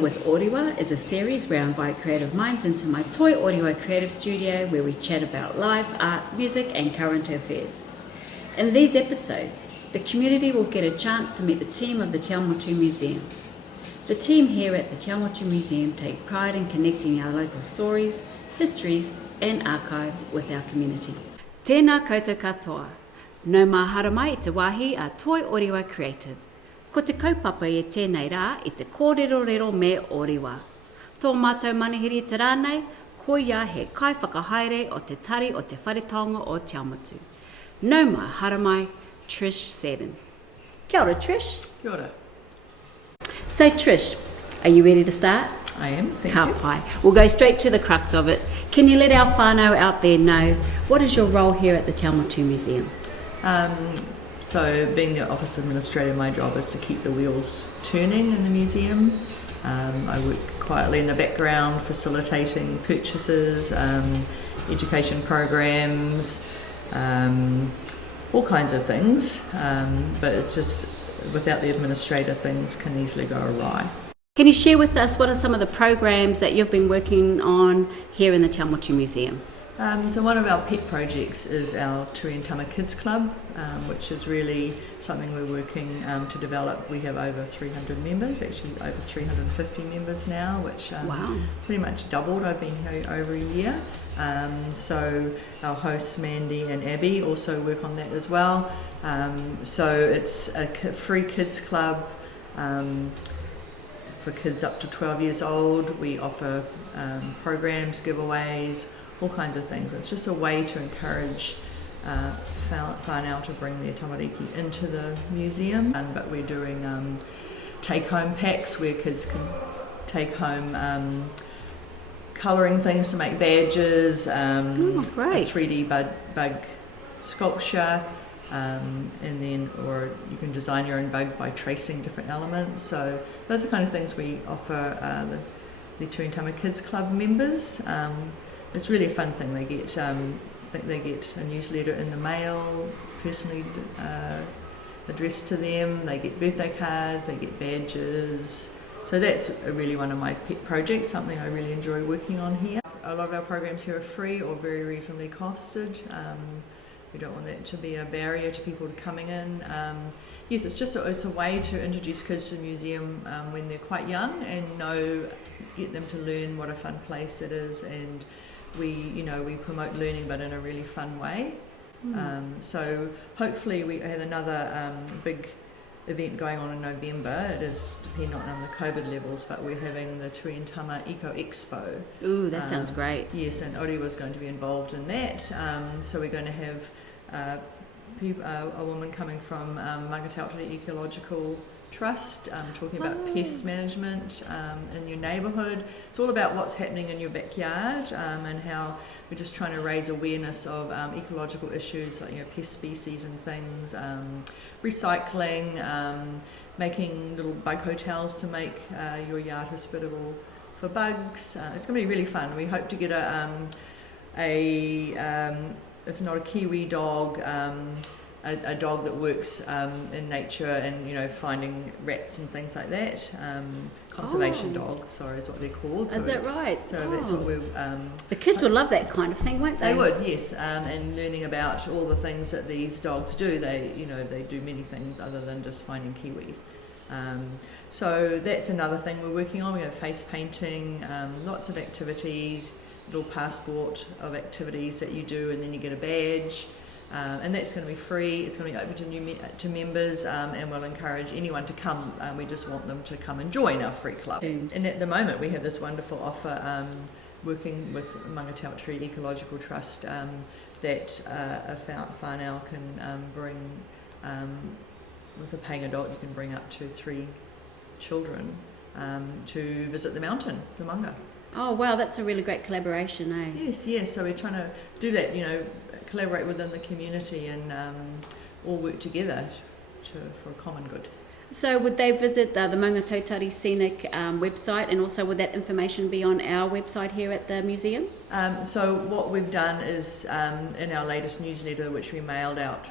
with Oriwa is a series where I invite creative minds into my toioriwa creative studio where we chat about life, art, music and current affairs. In these episodes, the community will get a chance to meet the team of the Te Awamutu Museum. The team here at the Te Awamutu Museum take pride in connecting our local stories, histories and archives with our community. Tēnā koutou katoa. No mā hara mai I te wāhi a toioriwa creative. Ko te kaupapa I tēnei rā I te kōrero me Oriwa. Tō mātou manihiri te rānei, ko ia he kai whakahaere o te tari o te wharetonga o Te Awamutu. No mā hara mai, Trish Seddon. Kia ora, Trish. Kia ora. So Trish, are you ready to start? I am, thank Ka you. pai. We'll go straight to the crux of it. Can you let our whānau out there know what is your role here at the Te Awamutu Museum? So being the office administrator, my job is to keep the wheels turning in the museum. I work quietly in the background facilitating purchases, education programs, all kinds of things, but it's just without the administrator things can easily go awry. Can you share with us what are some of the programs that you've been working on here in the Te Awamutu Museum? So one of our pet projects is our Turiantama Kids Club, which is really something we're working to develop. We have over 300 members, actually over 350 members now, which Wow. pretty much doubled. I've been here over a year. So our hosts Mandy and Abby also work on that as well. So it's a free kids club for kids up to 12 years old. We offer programs, giveaways, all kinds of things. It's just a way to encourage whānau to bring their tamariki into the museum. But we're doing take-home packs where kids can take home colouring things to make badges, great. a 3D bug sculpture, and then or you can design your own bug by tracing different elements. So those are the kind of things we offer the Turiantama Kids Club members. It's really a fun thing. They get I think they get a newsletter in the mail, personally addressed to them. They get birthday cards, they get badges. So that's really one of my pet projects, something I really enjoy working on here. A lot of our programs here are free or very reasonably costed. We don't want that to be a barrier to people coming in. Yes, it's a way to introduce kids to the museum when they're quite young and get them to learn what a fun place it is, and we promote learning but in a really fun way. So hopefully we have another big event going on in November. It is dependent on the COVID levels, but we're having the Turiantama Eco Expo. Ooh, that sounds great. Yes, and Oriwa is going to be involved in that. So we're going to have a woman coming from Taonga Ecological Trust talking about pest management in your neighbourhood. It's all about what's happening in your backyard and how we're just trying to raise awareness of ecological issues like pest species and things, recycling, making little bug hotels to make your yard hospitable for bugs. It's going to be really fun. We hope to get if not a Kiwi dog, a dog that works in nature and finding rats and things like that. Conservation dog, sorry, is what they're called. Is that right? So that's what we're. The kids would love that kind of thing, won't they? They would, yes, and learning about all the things that these dogs do. They do many things other than just finding kiwis. So that's another thing we're working on. We have face painting, lots of activities, little passport of activities that you do, and then you get a badge. And that's going to be free. It's going to be open to members, and we'll encourage anyone to come. We just want them to come and join our free club. And at the moment we have this wonderful offer working with Taonga Ecological Trust that a whānau can bring, with a paying adult you can bring up to 3 children to visit the mountain, the Manga. Oh wow, that's a really great collaboration, eh? Yes, so we're trying to do that, collaborate within the community and all work together for a common good. So would they visit the Maunga Tautari Scenic website, and also would that information be on our website here at the museum? So what we've done is in our latest newsletter, which we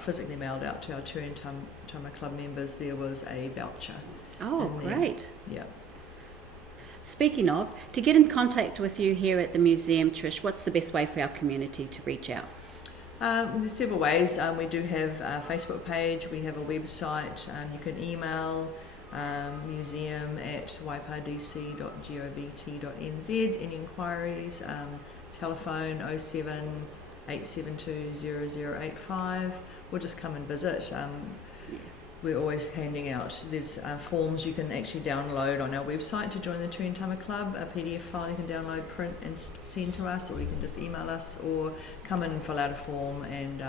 physically mailed out to our Turiantama Club members, there was a voucher. Oh, great. Yeah. Speaking of, to get in contact with you here at the museum, Trish, what's the best way for our community to reach out? There's several ways. We do have a Facebook page, we have a website, you can email museum@waipardc.govt.nz. Any inquiries, telephone 07 872 0085, or just come and visit. We're always handing out, there's forms you can actually download on our website to join the Tuientama Club, a PDF file you can download, print and send to us, or you can just email us, or come in and fill out a form and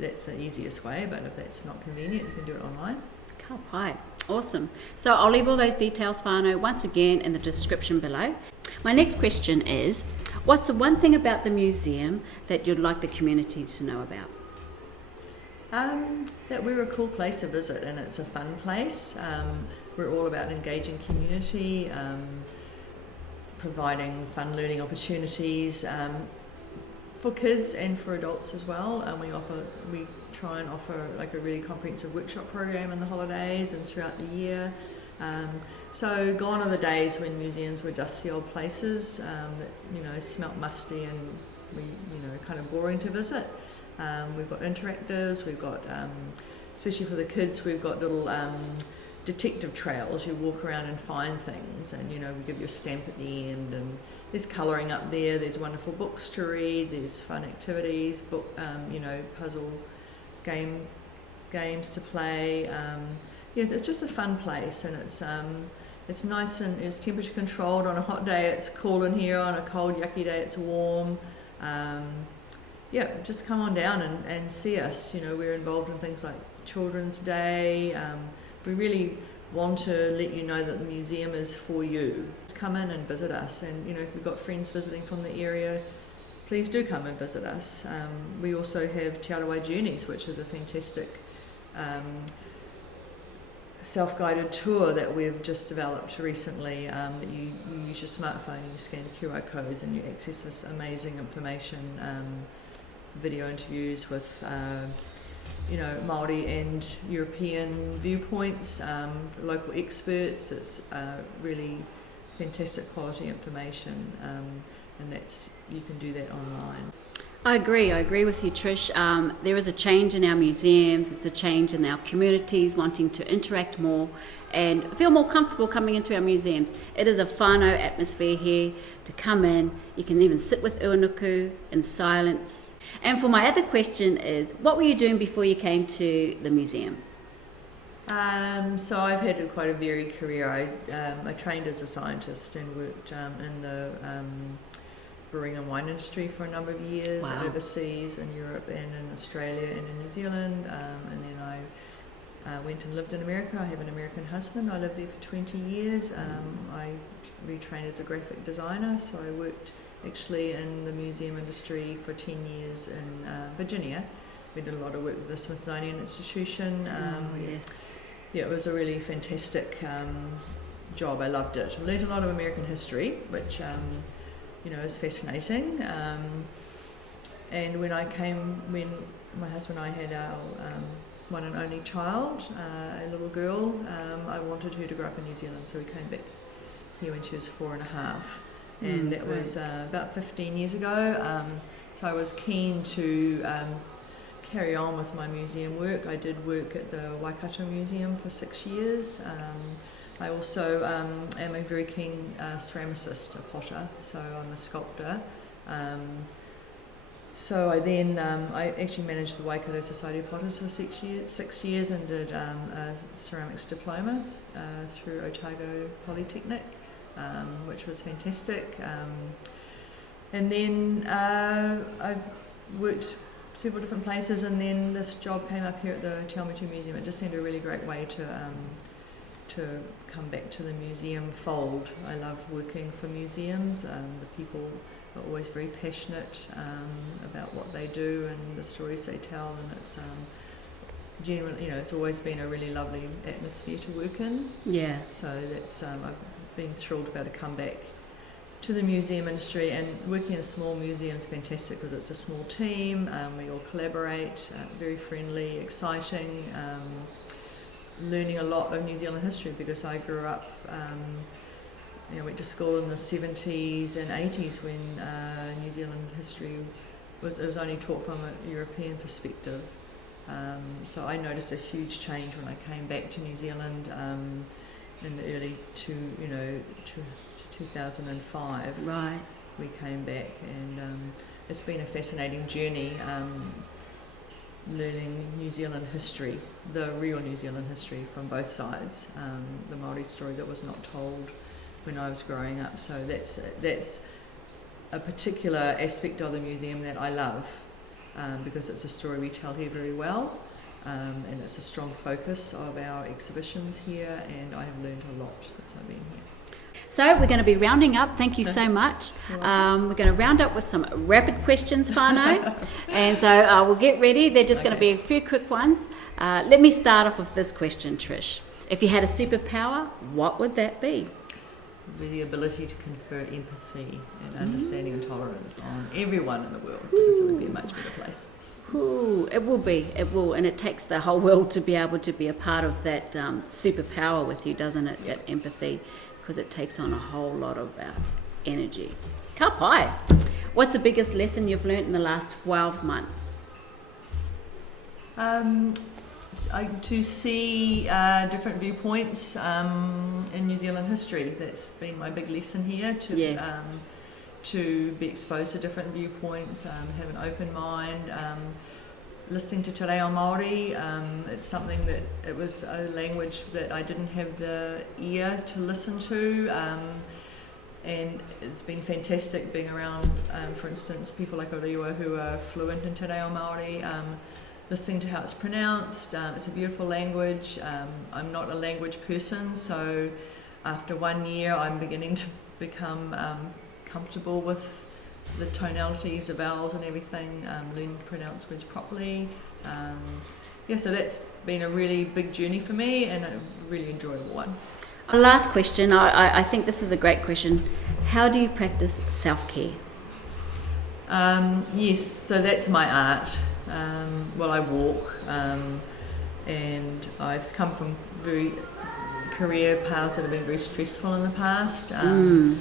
that's the easiest way, but if that's not convenient you can do it online. Ka pai. Awesome. So I'll leave all those details, whānau, once again in the description below. My next question is, what's the one thing about the museum that you'd like the community to know about? That we're a cool place to visit, and it's a fun place. We're all about engaging community, providing fun learning opportunities for kids and for adults as well. We try and offer like a really comprehensive workshop program in the holidays and throughout the year. So gone are the days when museums were dusty old places that smelt musty and kind of boring to visit. We've got interactives, we've got, especially for the kids, we've got little detective trails. You walk around and find things, and we give you a stamp at the end, and there's colouring up there, there's wonderful books to read, there's fun activities, puzzle games to play. It's just a fun place, and it's nice, and it's temperature controlled. On a hot day it's cool in here, on a cold yucky day it's warm. Just come on down and see us. We're involved in things like Children's Day. We really want to let you know that the museum is for you. Just come in and visit us, and if you've got friends visiting from the area, please do come and visit us. We also have Te Ara Wai Journeys, which is a fantastic self-guided tour that we've just developed recently, that you use your smartphone and you scan QR codes and you access this amazing information, video interviews with Māori and European viewpoints, local experts. It's really fantastic quality information, and you can do that online. I agree with you, Trish. There is a change in our museums, it's a change in our communities wanting to interact more and feel more comfortable coming into our museums. It is a whānau atmosphere here to come in. You can even sit with Uenuku in silence. And for my other question is, what were you doing before you came to the museum? So I've had quite a varied career. I trained as a scientist and worked in the brewing and wine industry for a number of years. Wow. Overseas in Europe and in Australia and in New Zealand, and then I went and lived in America. I have an American husband. I lived there for 20 years. I retrained as a graphic designer, so I worked actually in the museum industry for 10 years in Virginia. We did a lot of work with the Smithsonian Institution. Yes. Yeah, it was a really fantastic job. I loved it. I learned a lot of American history, which is fascinating. And when my husband and I had our one and only child, a little girl, I wanted her to grow up in New Zealand, so we came back here when she was 4.5. And that was about 15 years ago. So I was keen to carry on with my museum work. I did work at the Waikato Museum for 6 years. I also am a very keen ceramicist, a potter, so I'm a sculptor. So I then I actually managed the Waikato Society of Potters for 6 years and did a ceramics diploma through Otago Polytechnic, which was fantastic. And then I worked several different places, and then this job came up here at the Te Awamutu Museum. It just seemed a really great way to come back to the museum fold. I love working for museums. The people are always very passionate about what they do and the stories they tell, and it's generally, it's always been a really lovely atmosphere to work in. Yeah. So that's I've been thrilled to be able to come back to the museum industry, and working in a small museum is fantastic because it's a small team. We all collaborate, very friendly, exciting. Learning a lot of New Zealand history because I grew up went to school in the 70s and 80s when New Zealand history was only taught from a European perspective. So I noticed a huge change when I came back to New Zealand in the early 2005. Right. We came back, and it's been a fascinating journey learning New Zealand history, the real New Zealand history from both sides, the Māori story that was not told when I was growing up. So that's a particular aspect of the museum that I love, because it's a story we tell here very well, and it's a strong focus of our exhibitions here, and I have learned a lot since I've been here. So we're going to be rounding up. Thank you so much. We're going to round up with some rapid questions, whānau. And so we'll get ready. They're just going to be a few quick ones. Let me start off with this question, Trish. If you had a superpower, what would that be? With the ability to confer empathy and understanding and tolerance on everyone in the world, because it would be a much better place. Ooh, it will, and it takes the whole world to be able to be a part of that superpower with you, doesn't it? That empathy, because it takes on a whole lot of our energy. Ka pai. What's the biggest lesson you've learnt in the last 12 months? To see different viewpoints in New Zealand history. That's been my big lesson here. To be exposed to different viewpoints, have an open mind. Listening to Te Reo Māori, it's something that it was a language that I didn't have the ear to listen to, and it's been fantastic being around, for instance, people like Oriwa who are fluent in Te Reo Māori, listening to how it's pronounced. It's a beautiful language. I'm not a language person, so after 1 year I'm beginning to become comfortable with the tonalities, the vowels and everything, learning to pronounce words properly. So that's been a really big journey for me, and a really enjoyable one. Last question, I think this is a great question. How do you practice self-care? Yes, so that's my art. I walk, and I've come from very career paths that have been very stressful in the past, and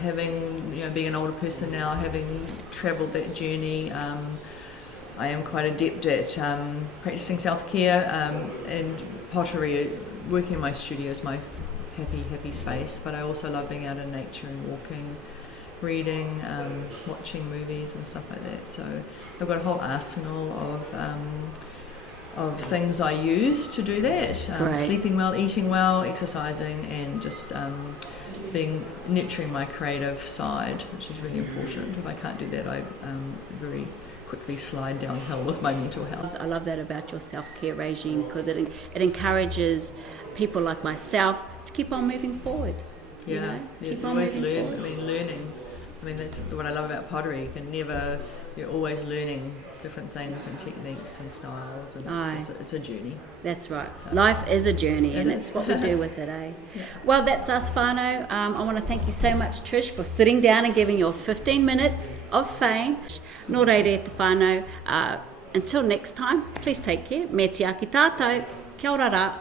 having, being an older person now, having travelled that journey, I am quite adept at practicing self-care, and pottery. Working in my studio is my happy space, but I also love being out in nature and walking, reading, watching movies and stuff like that. So I've got a whole arsenal of things I use to do that. Sleeping well, eating well, exercising, and just nurturing my creative side, which is really important. If I can't do that, I very quickly slide downhill with my mental health. I love that about your self-care regime, because it encourages people like myself to keep on moving forward. Keep on always moving learn. forward. Learning. That's what I love about pottery. You're always learning different things and techniques and styles, and it's a journey. That's right. Life is a journey, and it's what we do with it, eh? Yeah. Well, that's us, whānau. I want to thank you so much, Trish, for sitting down and giving your 15 minutes of fame. Nō reire te whānau. Until next time, please take care. Me te aki tātou. Kia ora rā.